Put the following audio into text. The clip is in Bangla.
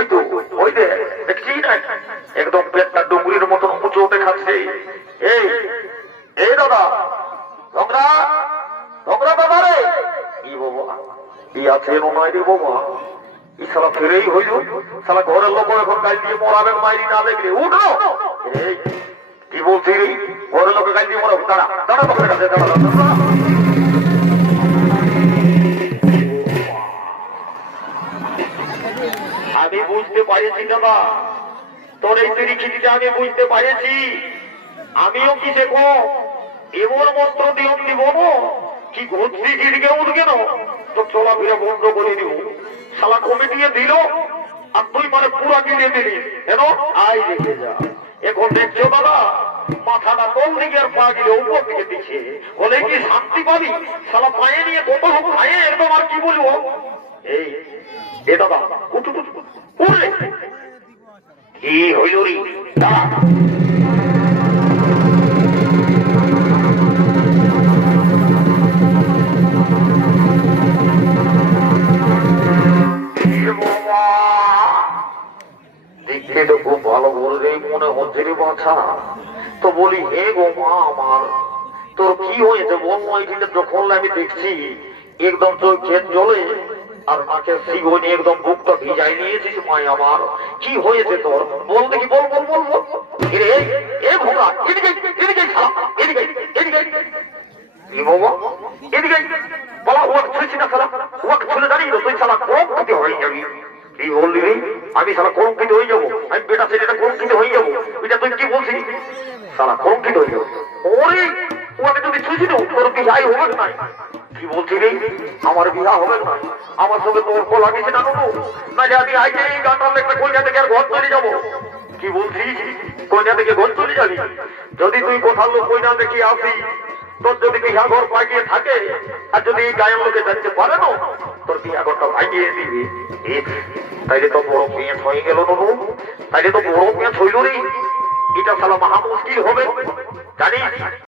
ওই তো ওই দে দেখছি একদম পেটটা ডুঙ্গুরির মতন উঁচু উঠে এই এই দাদা নোংরা নোংরা বাবা রে কি বাবা কি আছে নয় রে বাবা ই শালা হইল। শালা ঘরের লোক এখন গাল দিয়ে মরাবেন মাইরি না দেখলে। উঠো এই কি বলছি রে? ঘরের লোকে গাল দিয়ে মরাবো। দাঁড়া দাঁড়া তোকে কাছে দাঁড়া, আমি বুঝতে পারেছি দাদা তোর এই তিরিখিটিতে আমি বুঝতে পারেছি। আমিও কি দেখো এমন মন্ত্র দিও দিব কি ঘুরছি গিরগে উঠবে না? তো চলাফেরা বন্ধ করে দিব শালা কমিটিয়ে দিল, আর তুই মানে পুরা কিনে দিলি। কেন? আই রেখে যা। এখন দেখছ দাদা মাথাটা কোন দিকে আর পা গিলে উপর দিকে দিচ্ছে? বলে কি শান্তি পাবি? শালা পায়ে নিয়ে কত হোক খায়ে একদম আর কি বলব? এই, এ দাদা উঠু উঠু উঠে কি হইল রে দাঁড়া। এ বাবা! দেখতে তো খুব ভালো বললেই মনে হচ্ছে রে বাছা তো বলি, হে গো মা আমার, তোর কি হয়েছে বল মহিলা যখন আমি দেখছি, একদম তোর ক্ষেত জলে আর মাকে সিগনি একদম বুকটা ভিজাই নিয়েছিস, মাই আমার। কি হয়েছে তোর? বল দেখি, বল বল বল কি আমি শালা কলঙ্কিত হয়ে যাব, আমি বেটা ছেলেটা কলঙ্কিত হয়ে যাব। এটা তুই কি বলছিস? শালা কলঙ্কিত হয়ে যাব। ওরে ওকে যদি ছুঁছি না তোর বিহাই হবে না কি আমার বিবাহ হবে না। আমার সঙ্গে তোর না নুনু। না যে আমি আইতে এই কইনা থেকে আর ঘর চলে কি কইনা থেকে ঘর চলে যাবি? যদি তুই কোথাও লোক কইনা দেখি আসি, তোর যদি বিহা ঘর পাকিয়ে থাকে, আর যদি এই গায়ের লোকে জানতে পারে না, তোর বিহা ঘরটা ভাগিয়ে দিবি। তাইলে তো বড় পেঁচ হয়ে গেল নুনু। তাইলে তো বড় পেঁচ হইল রে। এটা সালা মহা মুশকিল হবে? জানিস?